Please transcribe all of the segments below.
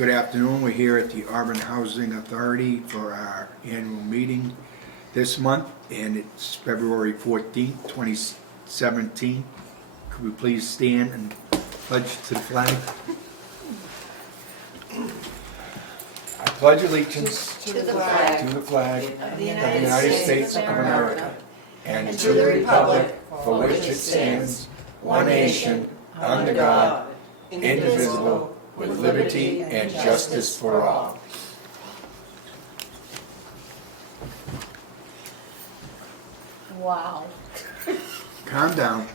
Good afternoon. We're here at the Auburn Housing Authority for our annual meeting this month, and it's February 14th, 2017. Could we please stand and pledge to the flag? I pledge allegiance To the flag to the flag of the of the United States of America and to the republic for which it stands, one nation, under God, indivisible, with liberty and justice for all. Wow. Calm down.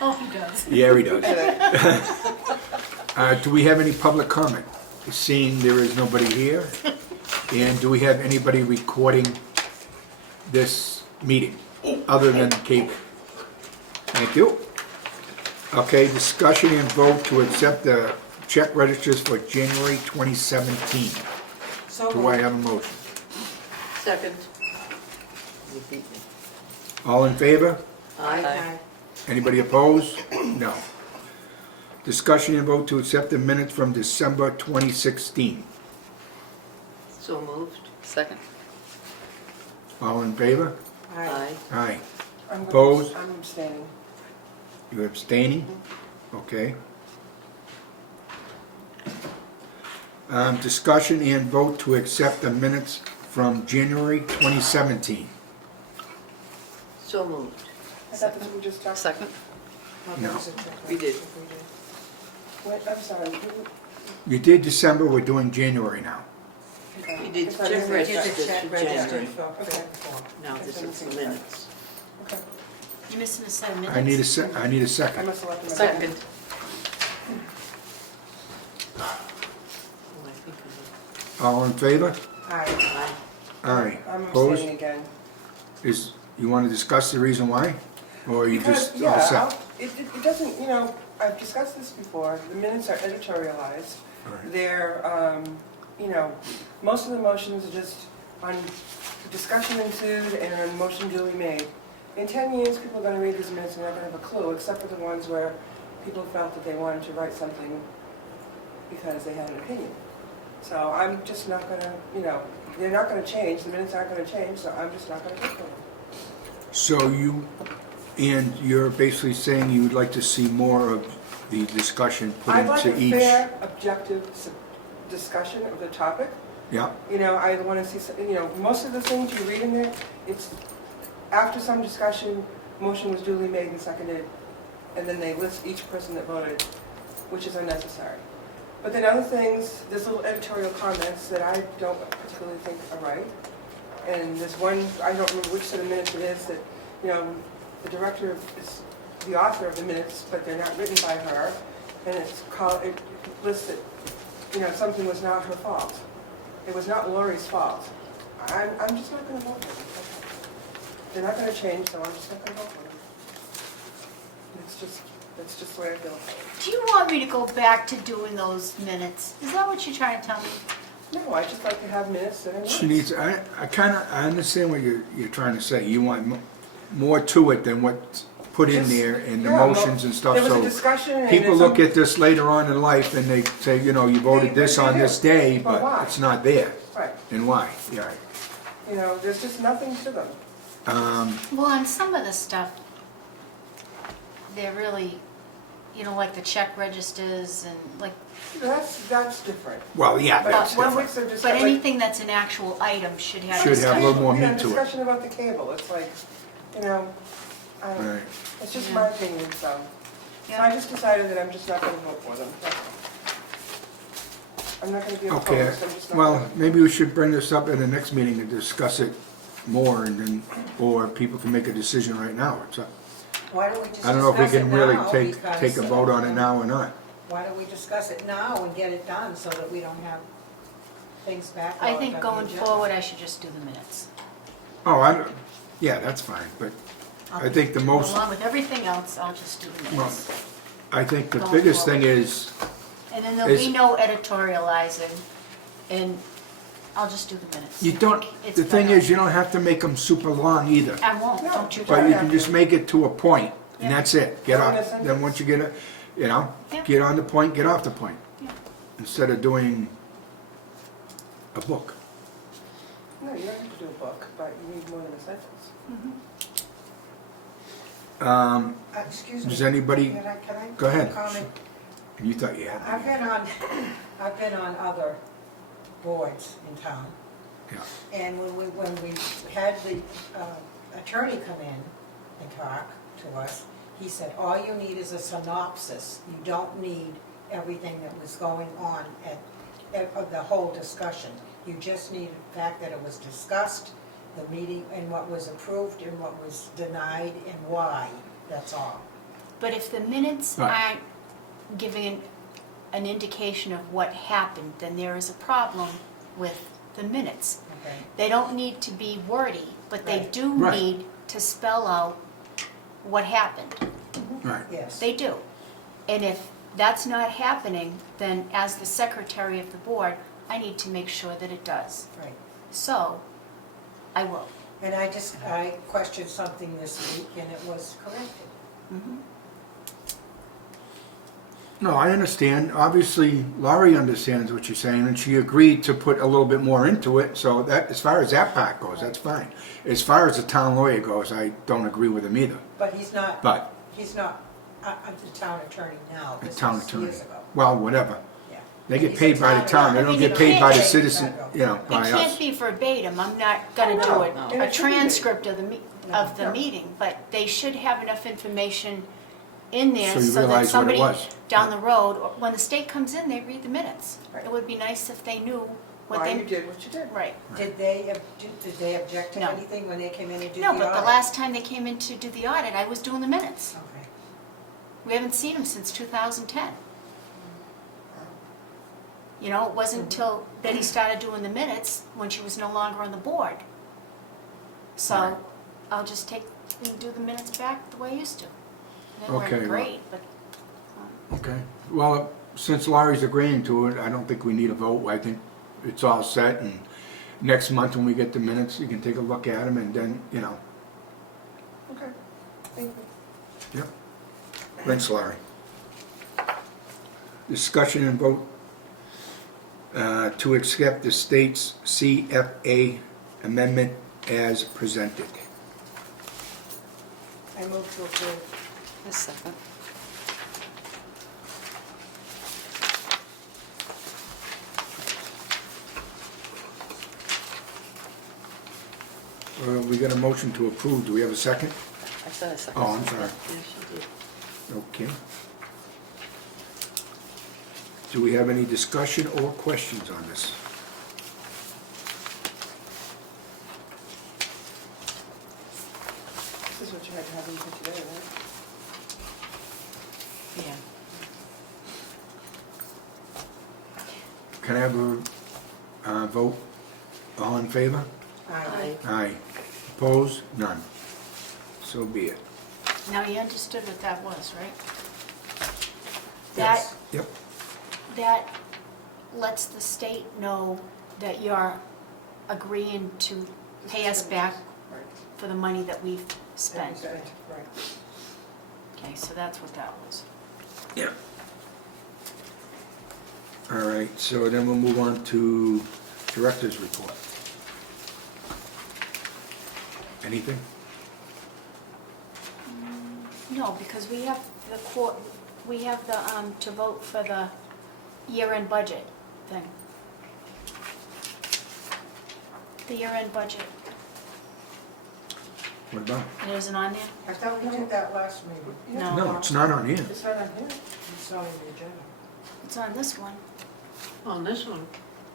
Oh, he does. Yeah, he does. Do we have any public comment? Seeing there is nobody here, and do we have anybody recording this meeting other than cable? Thank you. Okay, discussion and vote to accept the check registers for January 2017. Do I have a motion? Second. All in favor? Aye. Anybody opposed? No. Discussion and vote to accept the minutes from December 2016. So moved. Second. All in favor? Aye. Aye. I'm Opposed? I'm abstaining. You abstaining? Okay. Discussion and vote to accept the minutes from January 2017. So moved. I thought this we just talked. Second. No. We did. Wait, I'm sorry. You did December, we're doing January now. We did If I check didn't- registers for January. Okay. Now this is the minutes. Okay. You're missing a set of minutes? I need a I second. must have left them. Second. Oh, I think All in favor? Aye. Aye. I'm Opposed? abstaining again. You want to discuss the reason why? Or you Because, just all set? it doesn't, I've discussed this before, the minutes are editorialized. All right. They're, most of the motions are just on discussion ensued and a motion duly made. In 10 years, people are going to read these minutes and they're not going to have a clue, except for the ones where people felt that they wanted to write something because they had an opinion. So I'm just not going to, they're not going to change, the minutes aren't going to change, so I'm just not going to vote for them. So you're basically saying you would like to see more of the discussion put I'd like into a each? fair, objective discussion of the topic. Yeah, I want to see, most of the things you read in there, it's after some discussion, motion was duly made and seconded, and then they list each person that voted, which is unnecessary. But then other things, there's little editorial comments that I don't particularly think are right. And there's one, I don't remember which set of minutes it is, that, the director is the author of the minutes, but they're not written by her. And it lists that, something was not her fault. It was not Lori's fault. I'm just not going to vote for them. They're not going to change, so I'm just not going to vote for them. That's just the way I feel. Do you want me to go back to doing those minutes? Is that what you're trying to tell me? No, I just like to have minutes that are she nice. needs, I understand what you're trying to say. You want more to it than what's put in there and the Yeah, motions and stuff. There was a So discussion and people there's look some- at this later on in life and they say, you voted this on this day, But why? but it's not there. Right, And why? Yeah. there's just nothing to them. Well, on some of the stuff, they're really, like the check registers and like, That's different. Well, yeah, But that's one different. week they're just but like- anything that's an actual item should have. Should have a little more Yeah, meat to it. discussion about the cable, it's like, Right. it's just Yeah. my opinion, so. So Yeah. I just decided that I'm just not gonna vote for them, that's all. I'm not gonna be opposed, Okay, I'm just not well, gonna. maybe we should bring this up at the next meeting and discuss it more and then, or people can make a decision right now. It's up. Why don't we just I don't know if we discuss it can really now, take because, a vote on it now or not. Why don't we discuss it now and get it done so that we don't have things back? I think going forward, I should just do the minutes. Oh, yeah, that's fine, but I think the most, Along with everything else, I'll just do the minutes. I think the Going biggest thing forward. is, And then there'll be is- no editorializing, and I'll just do the minutes. you don't, It's the thing better. is, you don't have to make them super long either. I won't, No, don't you? But you Yeah. can just make it to a point And that's it. Get Or in a off, then sentence. once you get it, you know, Yeah. get on the point, get off the point. Yeah. Instead of doing a book. No, you don't have to do a book, but you need more than a sentence. Excuse me. Does anybody, Can I Go ahead. comment? you thought you had. I've been on other boards in town. Yeah. And when we had the attorney come in and talk to us, he said, all you need is a synopsis. You don't need everything that was going on of the whole discussion. You just need the fact that it was discussed, the meeting, and what was approved and what was denied and why. That's all. But if the minutes Right. aren't giving an indication of what happened, then there is a problem with the minutes. Okay. They don't need to be wordy, but they Right. do Right. need to spell out what happened. Right. Yes. They do. And if that's not happening, then as the secretary of the board, I need to make sure that it does. Right. So, I will. And I questioned something this week and it was corrected. Mhm. No, I understand. Obviously, Laurie understands what you're saying, and she agreed to put a little bit more into it, so that, as far as that part goes, that's fine. As far as the town lawyer goes, I don't agree with him either, But he's not but the town attorney now. a This town was attorney, years ago. well, whatever. Yeah. They get He's paid a by the town, they I don't mean, get it paid by the can't- citizen, you know, It by can't us. be verbatim, I'm not gonna Oh, do no. a And it shouldn't be. transcript of the No. meeting, but they should have enough information in there So you so that realize what it somebody was. down the road, or when the state comes in, they read the minutes. Right. It would be nice if they knew what Why they. you did what you did. Right. Did they object to No. anything when they came in and did the No, audit? but the last time they came in to do the audit, I was doing the minutes. Okay. We haven't seen them since 2010. You know, it wasn't until Betty started doing the minutes when she was no longer on the board. Right. So I'll just take and do the minutes back the way I used to. They Okay, weren't well- great, but Okay, well, since Laurie's agreeing to it, I don't think we need a vote, I think it's all set, and next month when we get the minutes, you can take a look at them, and then, you know, Okay, thank you. yep. Thanks, Larry. Discussion and vote to accept the state's CFA amendment as presented. I move to approve. A second. We got a motion to approve, do we have a second? I said a second. Oh, I'm sorry. Yeah, she did. Okay. Do we have any discussion or questions on this? This is what you had to have in for today, right? Yeah. Can I have a vote? All in favor? Aye. Aye. Opposed? None. So be it. now you understood what that was, right? Yes. Yep. That lets the state know that you're agreeing to pay us back Right. for the money that we've spent. Right. Okay, so that's what that was. Yeah. All right, so then we'll move on to director's report. Anything? No, because we have the court, we have the, to vote for the year-end budget thing. The year-end budget, What about? it isn't on there? I thought we did that last meeting. Yeah. No. No, it's not on here. It's right on here. It's not on the agenda. It's on this one. On this one.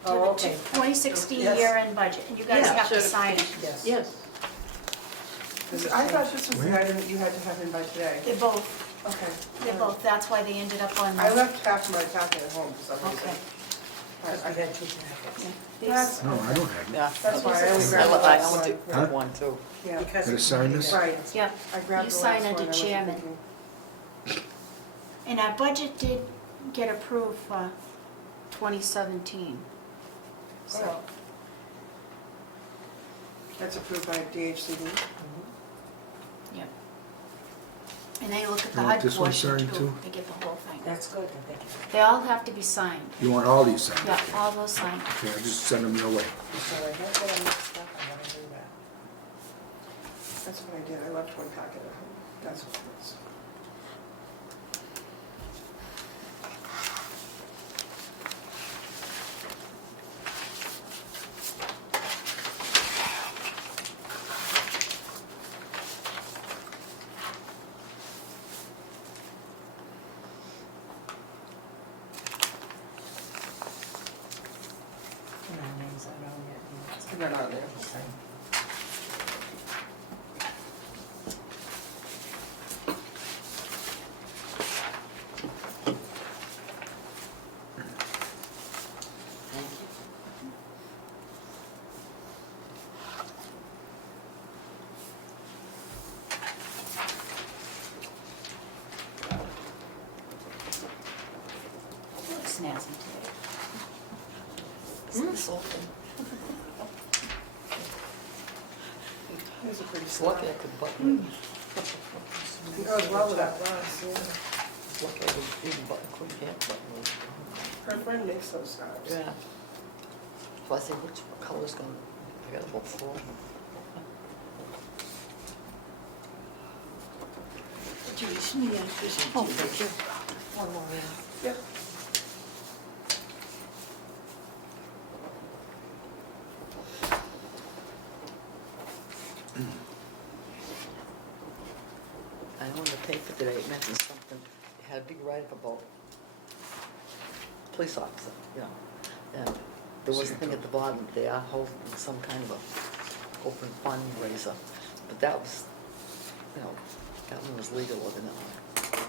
Oh, okay. 2016 Yes. year-end budget, and you guys Yeah, have to sign it. Yes. Yes. I thought this was the item that you had to have in by today. They're both, Okay. that's why they ended up on I this. left half of my packet at home for some reason. Okay. Because we had two packets. Yeah. That's, No, I don't have it. Yeah. That's why I only I grabbed the I last only one. Huh? did one too. Yeah, Because Gotta sign this? right. Yep, I grabbed You the sign last one. under I wasn't chairman. thinking. and our budget did get approved for 2017. So, Oh. That's approved by DHCD. yeah. And they look at the You want HUD this one portion signed too. too? They get the whole thing. That's good, I think. They all have to be signed. You want all these signed? Yeah, all those signed. Okay, I'll just send them your way. So I guess what I mixed up, I'm gonna do that. That's what I did, I left one packet at home, that's what it was. And our names are on it. They're not there. Okay. Thank you. Looks snazzy today. Isn't this open? These are pretty It's small. lucky I could button It goes well with that glass, yeah. it. It's lucky I could big button, quick hand button it. Her friend makes those scarves. Yeah. So I say, which color's gonna, I got about 4. Oh, thank you. One more, yeah. Yep. I know in the paper today, it mentioned something, it had a big write-up about police officer, you know. And there was a thing at the bottom, they are holding some kind of a open fundraiser. But that was, you know, that one was legal, wasn't it?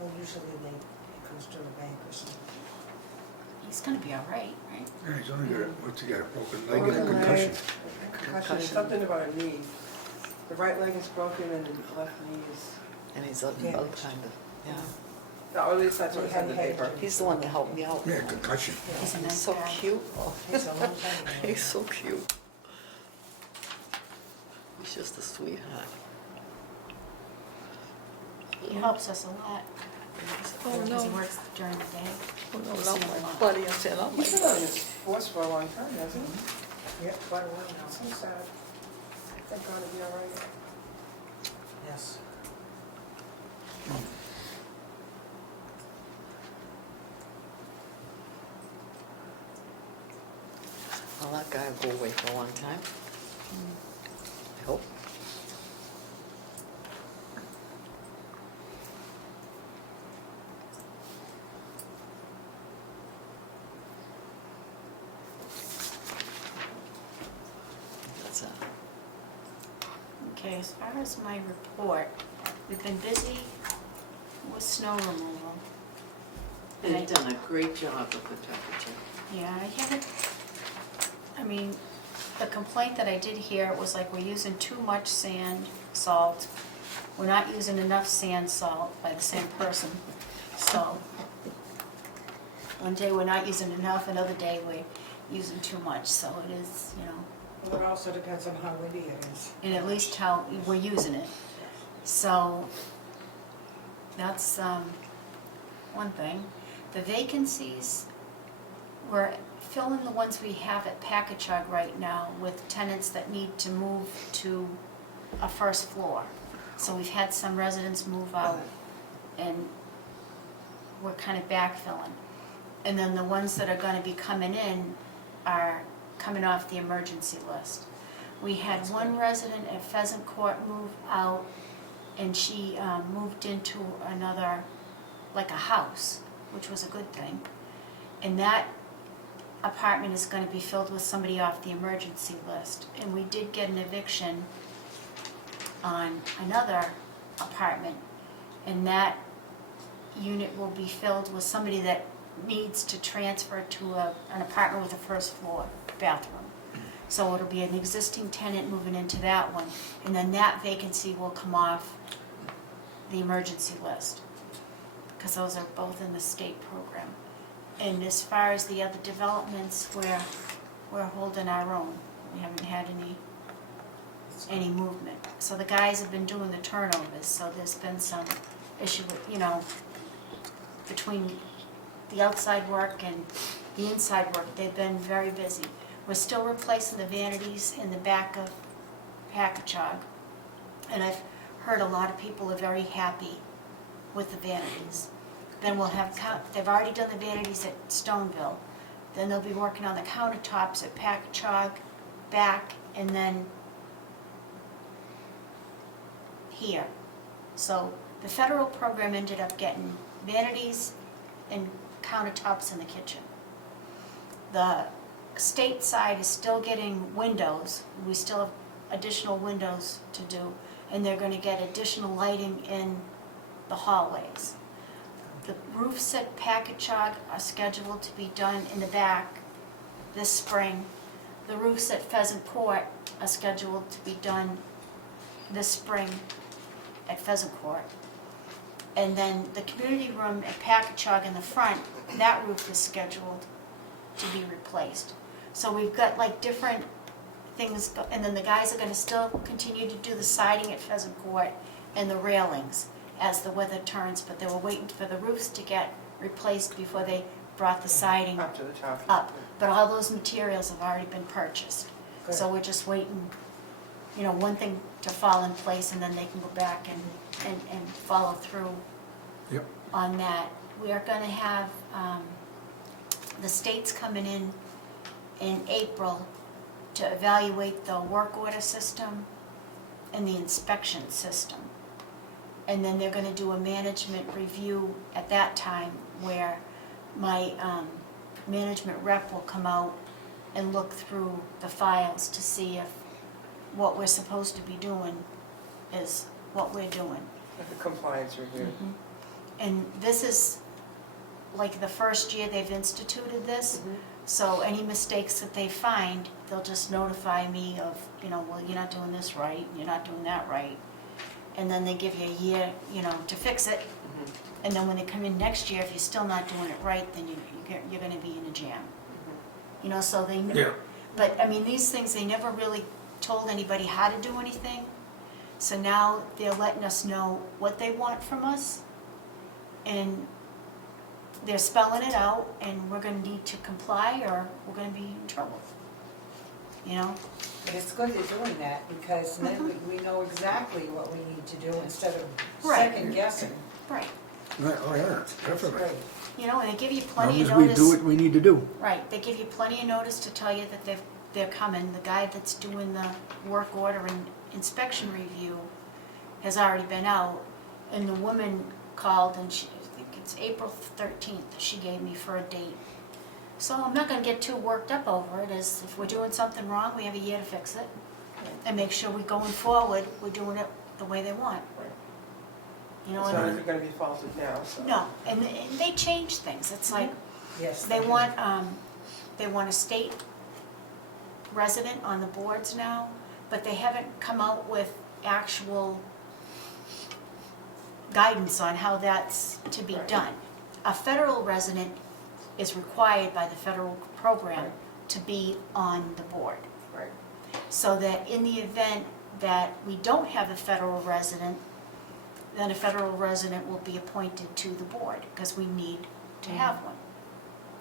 Well, usually it comes to the bank or something. He's gonna be all right, right? Yeah, he's only got, what's he got, a broken leg and a Broken leg, concussion? concussion, something about a knee. The right leg is broken and the left knee is, And he's other Yeah. kind of, yeah. no, at least that's what it said in the He had paper. head. He's the one that helped me out. Yeah, concussion. He's a He's nice so guy. cute. Oh, He's a long time ago. he's so cute. He's just a sweetheart. He helps us a lot. Oh, Because he no. works during the day. Oh, no, We not see him a my lot. buddy. I said, oh, my He's been on God. his force for a long time, hasn't he? Yep, quite a while now. So sad. Thank God he'll be all right. Yes. Well, that guy will go away for a long time. I hope. That's Okay, as far as my report, we've been busy with snow removal. They've done a great job with the temperature. Yeah, I haven't, I mean, the complaint that I did hear was like we're using too much sand, salt. We're not using enough sand, salt by the same person. So, one day we're not using enough, another day we're using too much, so it is, you know, Well, it also depends on how windy it is. and at least how we're using it. So, that's one thing. The vacancies, we're filling the ones we have at Packagug right now with tenants that need to move to a first floor. So we've had some residents move out and we're kind of backfilling. And then the ones that are gonna be coming in are coming off the emergency list. We had one resident at Pheasant Court move out and she moved into another, like a house, which was a good thing. And that apartment is gonna be filled with somebody off the emergency list. And we did get an eviction on another apartment, and that unit will be filled with somebody that needs to transfer to an apartment with a first floor bathroom. So it'll be an existing tenant moving into that one, and then that vacancy will come off the emergency list, because those are both in the state program. And as far as the other developments, we're holding our own. We haven't had any any movement. So the guys have been doing the turnovers, so there's been some issue with, you know, between the outside work and the inside work, they've been very busy. We're still replacing the vanities in the back of Packagug, and I've heard a lot of people are very happy with the vanities. Then we'll have, they've already done the vanities at Stoneville, then they'll be working on the countertops at Packagug, back, and then here. So the federal program ended up getting vanities and countertops in the kitchen. The state side is still getting windows. We still have additional windows to do, and they're going to get additional lighting in the hallways. The roofs at Packagug are scheduled to be done in the back this spring. The roofs at Pheasant Court are scheduled to be done this spring at Pheasant Court. And then the community room at Packagug in the front, that roof is scheduled to be replaced. So we've got like different things, and then the guys are gonna still continue to do the siding at Pheasant Court and the railings as the weather turns, but they were waiting for the roofs to get replaced before they brought the siding Up to the top. up. But all those materials have already been purchased. So we're just waiting, you know, one thing to fall in place, and then they can go back and follow through Yep. on that. We are gonna have, the state's coming in April to evaluate the work order system and the inspection system. And then they're gonna do a management review at that time where my management rep will come out and look through the files to see if what we're supposed to be doing is what we're doing. Like a compliance review. And this is like the first year they've instituted this, Mhm. so any mistakes that they find, they'll just notify me of, you know, well, you're not doing this right, you're not doing that right. And then they give you a year, you know, to fix it. Mhm. And then when they come in next year, if you're still not doing it right, then you're gonna be in a jam. You know, so they, Yeah. but I mean, these things, they never really told anybody how to do anything. So now they're letting us know what they want from us. And they're spelling it out, and we're gonna need to comply or we're gonna be in trouble. You know? But it's good they're doing that, because then we know exactly what we need to do instead of Right. second guessing. Right. Right, oh, yeah, It's definitely. great. You know, and they give you As long plenty as of we notice. do what we need to do. Right, they give you plenty of notice to tell you that they're coming. The guy that's doing the work order and inspection review has already been out, and the woman called, and she, I think it's April 13th, she gave me for a date. So I'm not gonna get too worked up over it, as if we're doing something wrong, we have a year to fix it, and make sure we going forward, we're doing it the way they want. Right. You know, It's and, not like they're gonna be faulted now, so. no, and they change things, it's like, Yes. they do. want a state resident on the boards now, but they haven't come out with actual guidance on how that's to be Right. done. A federal resident is required by the federal program Right. to be on the board. Right. So that in the event that we don't have a federal resident, then a federal resident will be appointed to the board, because we need to have one.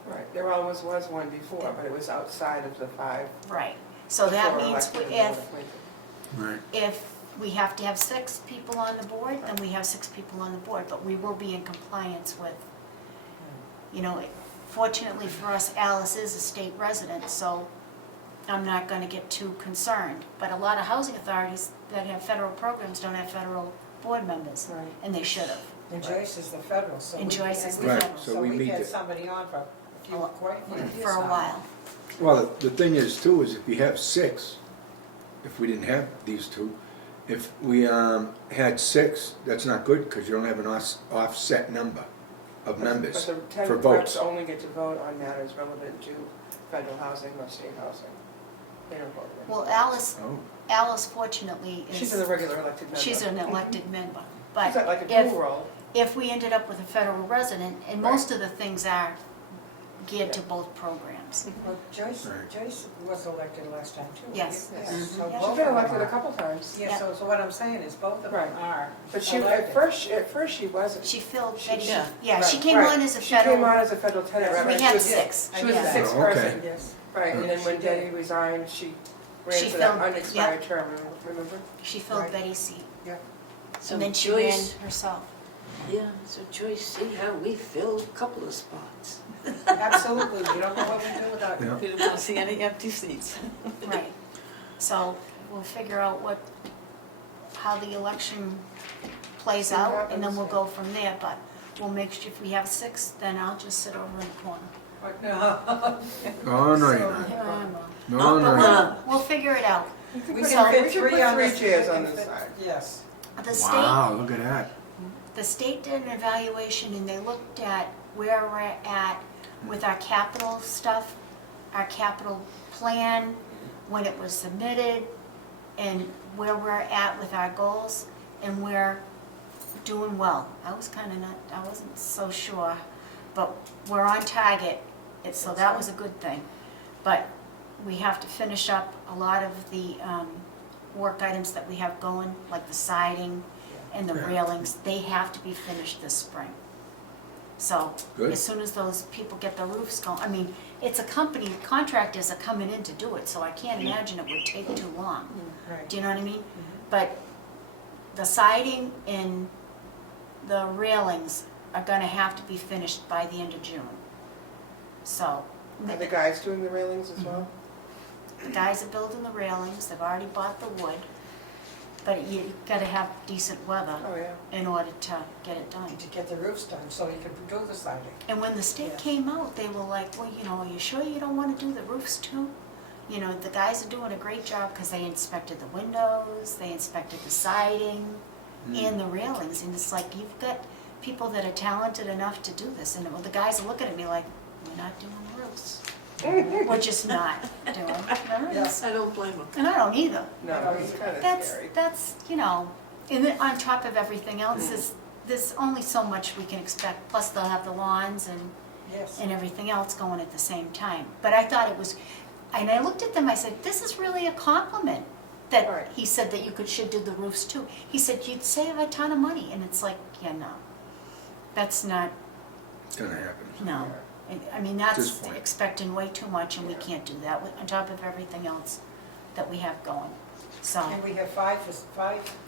Right, there always was one before, but it was outside of the 5. Right, so that before means elected and if, appointed. Right. if we have to have 6 people on the board, then we have 6 people on the board, but we will be in compliance with, you know, fortunately for us, Alice is a state resident, so I'm not gonna get too concerned. But a lot of housing authorities that have federal programs don't have federal board members, Right. and they should have. And Joyce is the federal, so. And Joyce is the Right, federal. so So we we've need had to- somebody on for quite a few years For a now. while. Well, the thing is too, is if you have 6, if we didn't have these 2, if we had 6, that's not good, because you don't have an offset number of members But the 10 for reps votes. only get to vote on matters relevant to federal housing or state housing. They don't vote. on Well, Oh, Alice fortunately it. She's is, a regular elected member. she's an elected member. She's But like a if, dual role. if we ended up with a federal resident, and most of the things are geared to both programs. Well, Joyce Right. was elected last time too. Yes. Yeah, Yes. so Yeah. both She's been of them elected a are. couple times. Yeah, so what I'm saying is both of them Right. are But she, elected. at first she wasn't. She filled She- Betty, yeah. yeah, she Right, came right. on as a She came on federal, as a federal tenant rep. we and had she was- 6. She was the Yeah. sixth Oh, okay. person. Yes. Right, and then when She did. Betty resigned, she ran She for that filled- unexpired term, remember? She filled Right. Betty's seat, Yeah. So and then she ran Joyce, herself. yeah, so Joyce, see how we filled a couple of spots. Absolutely, we don't know what we do without you. Yeah. We don't see any empty seats. Right, so we'll figure out how the election plays See what out, and then happens, we'll yeah. go from there, but we'll make sure, if we have 6, then I'll just sit over in the corner. But no. Oh, no, you're So- not. Yeah, I know. No, But no, no. we'll figure it out. We could We put- can we fit could put 3 on three this. chairs we on can this fit- side. Yes. The state, Wow, look at that. the state did an evaluation, and they looked at where we're at with our capital stuff, our capital plan, when it was submitted, and where we're at with our goals, and we're doing well. I wasn't so sure, but we're on target, so that was a good thing. But we have to finish up a lot of the work items that we have going, like the siding and the Yeah. railings. They have to be finished this spring. So Good. as soon as those people get the roofs going, I mean, it's a company, contractors are coming in to do it, so I can't imagine it would take too long. Right. Do you know what I mean? But the siding and the railings are gonna have to be finished by the end of June. So, Are the guys doing the railings as well? the guys are building the railings, they've already bought the wood, but you gotta have decent weather Oh, yeah. in order to get it done. To get the roofs done, so you can do the siding. And when the state Yes. came out, they were like, well, are you sure you don't wanna do the roofs too? The guys are doing a great job, because they inspected the windows, they inspected the siding and the railings, and it's like, you've got people that are talented enough to do this, and the guys are looking at me like, we're not doing the roofs. We're just not doing them. Yes. I don't blame them. And I don't either. No, it's kind of That's, scary. and then on top of everything else, there's only so much we can expect, plus they'll have the lawns Yes. and everything else going at the same time. But I thought it was, and I looked at them, I said, this is really a compliment, that Right. he said that should do the roofs too. He said, you'd save a ton of money, and it's like, yeah, no, that's not, Gonna happen. no. I mean, At this that's point. expecting way too much, and we can't do that on top of everything else that we have going, so. And we have five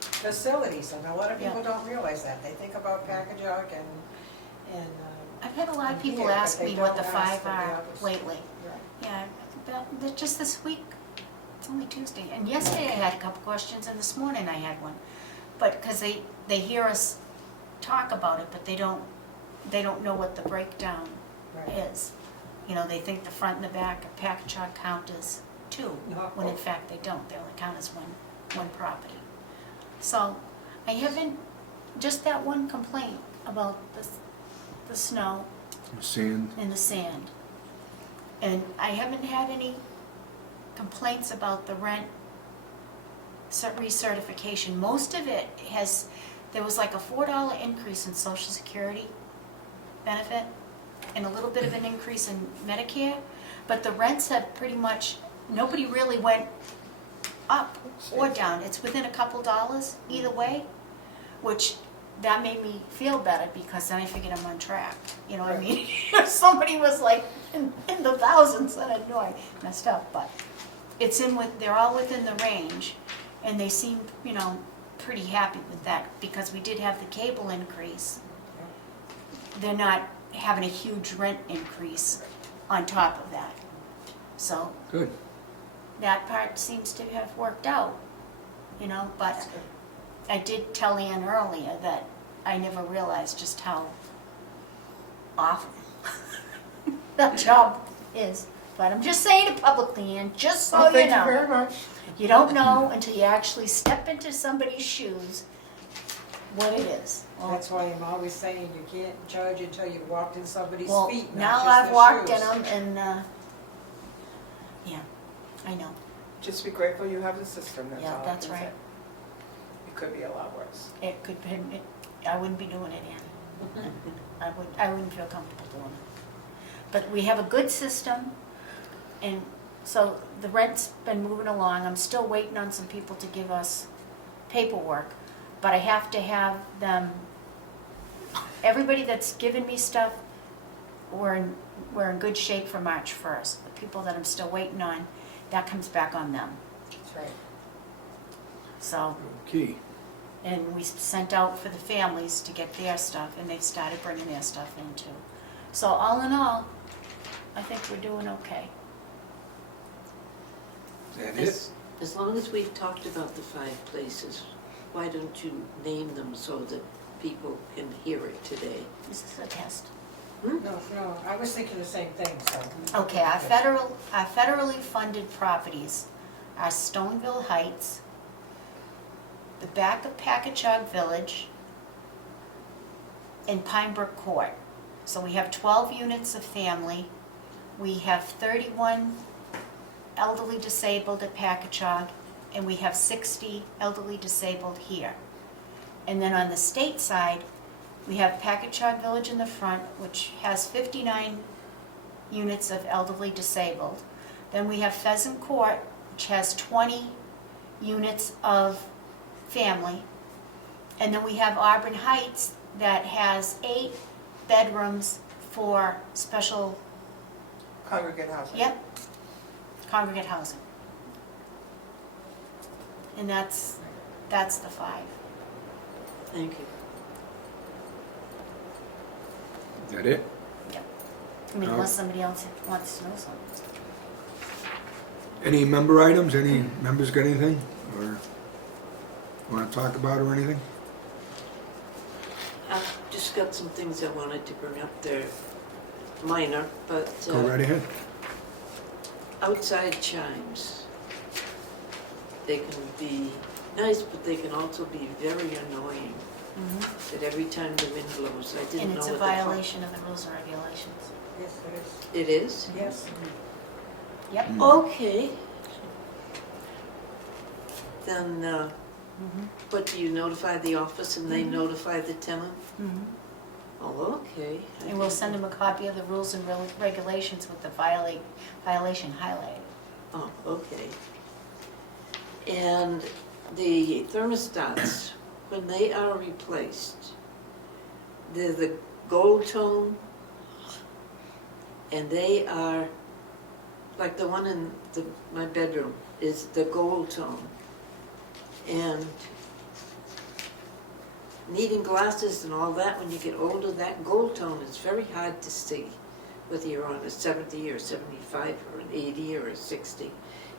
facilities, and a lot of people Yeah. don't realize that. They think about Packagug and. I've had a lot of people Yeah, but ask they me what the don't 5 ask the are others. lately. Right. Yeah, just this week, it's only Tuesday, and yesterday I had a couple questions, and this morning I had one. But, because they hear us talk about it, but they don't know what the breakdown Right. is. They think the front and the back of Packagug count as 2, No. when in fact they don't, they only count as one property. So, I haven't, just that one complaint about the snow Sand. in the sand. And I haven't had any complaints about the rent recertification. Most of it there was like a $4 increase in Social Security benefit and a little bit of an increase in Medicare, but the rents have pretty much, nobody really went up or down. It's within a couple dollars either way, which that made me feel better, because then I figured I'm on track. You know what I mean? If somebody was like in the thousands, then I'd know I messed up, but they're all within the range, and they seem, pretty happy with that, because we did have the cable increase. They're not having a huge rent increase on top of that. So Good. that part seems to have worked out, but That's good. I did tell Ann earlier that I never realized just how awful that job is. But I'm just saying it publicly, Ann, just so Well, you thank you know. very much. You don't know until you actually step into somebody's shoes what it is. That's why I'm always saying you can't judge until you've walked in somebody's Well, feet, now not just I've their walked in shoes. them, and, yeah, I know. Just be grateful you have the system, that's all. Yeah, I that's can say. right. It could be a lot worse. It could be, I wouldn't be doing it, Ann. I wouldn't feel comfortable doing it. But we have a good system, and so the rent's been moving along. I'm still waiting on some people to give us paperwork, but I have to have them, everybody that's given me stuff, we're in good shape for March 1st. The people that I'm still waiting on, that comes back on them. That's right. So, Okay. and we sent out for the families to get their stuff, and they've started bringing their stuff in too. So all in all, I think we're doing okay. Is that it? As long as we've talked about the 5 places, why don't you name them so that people can hear it today? This is a test. No, I was thinking the same thing, so. Okay, our federally funded properties are Stoneville Heights, the back of Packagug Village, and Pine Brook Court. So we have 12 units of family. We have 31 elderly disabled at Packagug, and we have 60 elderly disabled here. And then on the state side, we have Packagug Village in the front, which has 59 units of elderly disabled. Then we have Pheasant Court, which has 20 units of family. And then we have Auburn Heights that has 8 bedrooms for special, Congregate housing. yep, congregate housing. And that's the 5. Thank you. Is that it? Yep. I mean, unless somebody else wants to know something. Any member items? Any members got anything? Or want to talk about or anything? I've just got some things I wanted to bring up. They're minor, but Go right ahead. outside chimes. They can be nice, but they can also be very annoying. That every time the wind blows, I didn't And know it's a what they call- violation of the rules and regulations. Yes, it is. It is? Yes. Yep. Okay. Then, but do you notify the office and they notify the tenant? Mhm. Oh, okay. And we'll send them a copy of the rules and regulations with the violation highlighted. Oh, okay. And the thermostats, when they are replaced, they're the gold tone, and they are, like the one in my bedroom is the gold tone. And needing glasses and all that, when you get older, that gold tone is very hard to see, whether you're on a 70 or 75 or an 80 or a 60.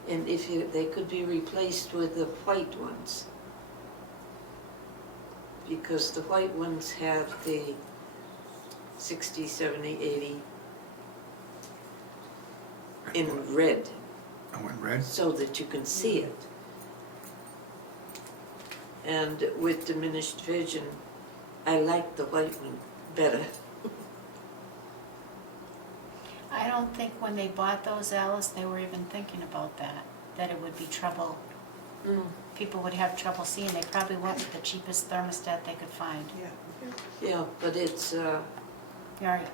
And they could be replaced with the white ones. Because the white ones have the 60, 70, 80 in red, I went red. so that you can see it. And with diminished vision, I like the white one better. I don't think when they bought those, Alice, they were even thinking about that it would be trouble. People would have trouble seeing. They probably went with the cheapest thermostat they could find. Yeah. Yeah, but it's, Right.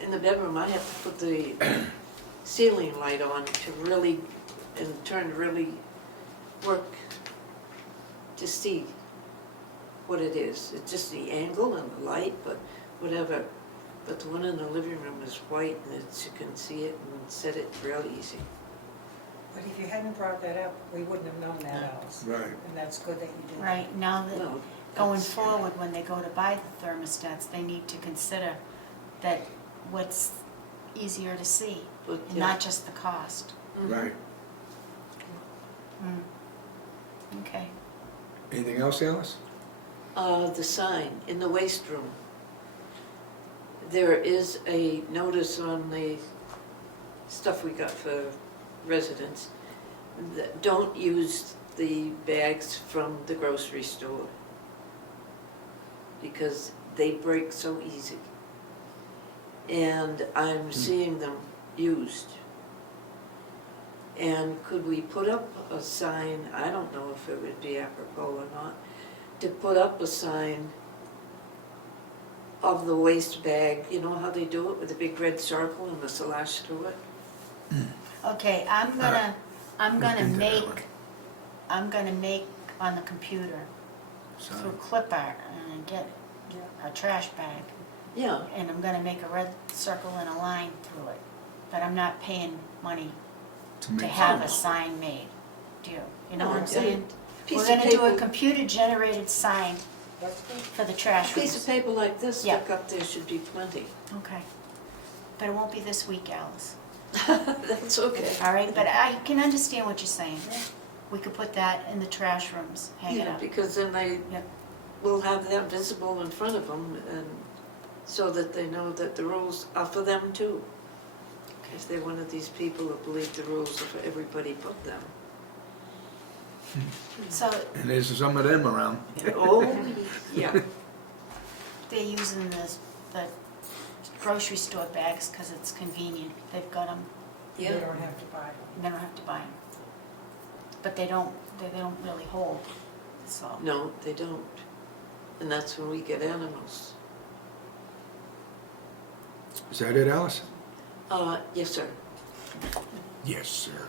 in the bedroom, I have to put the ceiling light on to really, and turn really work to see what it is. It's just the angle and the light, but whatever. But the one in the living room is white and you can see it and set it real easy. But if you hadn't brought that up, we wouldn't have known that, Alice. Right. And that's good that you did. Right, now that, Well, going that's- forward, when they go to buy the thermostats, they need to consider that what's easier to see, But, and not just the cost. Right. Okay. Anything else, Alice? The sign in the waste room. There is a notice on the stuff we got for residents that don't use the bags from the grocery store because they break so easy. And I'm seeing them used. And could we put up a sign, I don't know if it would be apropos or not, to put up a sign of the waste bag, you know how they do it with a big red circle and the slash through it? Okay, I'm Look gonna into that one. make on the computer through So, clip art and get a trash bag. Yeah, And I'm gonna make a red circle and a line through it. But I'm not paying money to to make have a sense. sign made. Do you? You know No, what I'm it- saying? piece We're of gonna do a paper, computer-generated sign That's good. for the a trash piece of rooms. paper like this Yeah. stuck up there should be plenty. Okay. But it won't be this week, Alice. That's okay. All right, but I can understand what you're saying. We could put that in the trash rooms, hang it Yeah, up. because then they Yep. will have that visible in front of them and so that they know that the rules are for them too. If they're one of these people who believe the rules are for everybody but them. So And there's some of them around. Oh, yeah. they're using the grocery store bags because it's convenient. They've got them, You Yeah. don't have to buy them. and they don't have to buy them. But they don't really hold, so. No, they don't. And that's when we get animals. Is that it, Alice? Yes, sir. Yes, sir.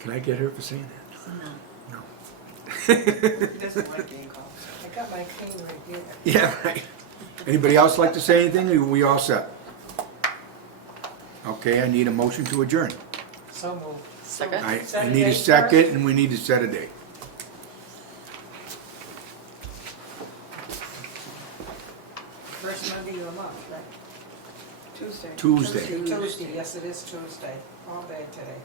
Can I get her for saying that? No. No. He doesn't like being called. I got my cane right here. Yeah, right. Anybody else like to say anything, or are we all set? Okay, I need a motion to adjourn. So moved. Second? I Set a need a date second, first. and we need to set a date. First Monday of the month, right? Tuesday. Tuesday. Tuesday, yes, it is Tuesday, all day today.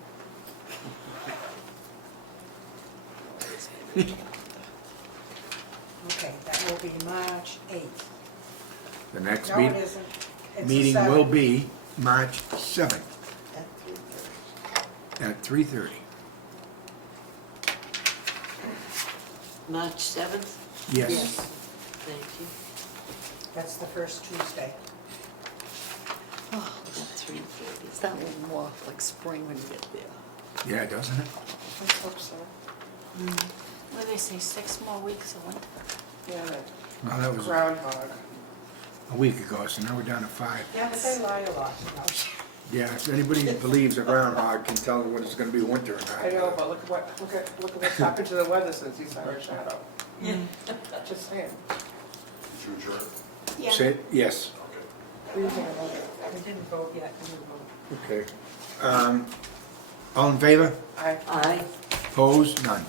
Okay, that will be March 8th. The next No, it isn't. It's the meeting will 7th. be March 7th At 3:30. at 3:30. March 7th? Yes. Thank you. That's the first Tuesday. Oh, At 3:30. it's that little more like spring when you get there. Yeah, doesn't it? Let's hope so. What do they say, 6 more weeks of winter? Yeah, that Well, that was groundhog. a week ago, so now we're down to 5. Yeah, but they lie a lot, you know. Yeah, if anybody that believes a groundhog can tell what it's gonna be winter or not. I know, but look at what's happened to the weather since he saw her shadow. Just saying. Yeah. Say, yes. What do you think about it? We didn't vote yet, we didn't vote. Okay. All in favor? I Aye. Opposed? None.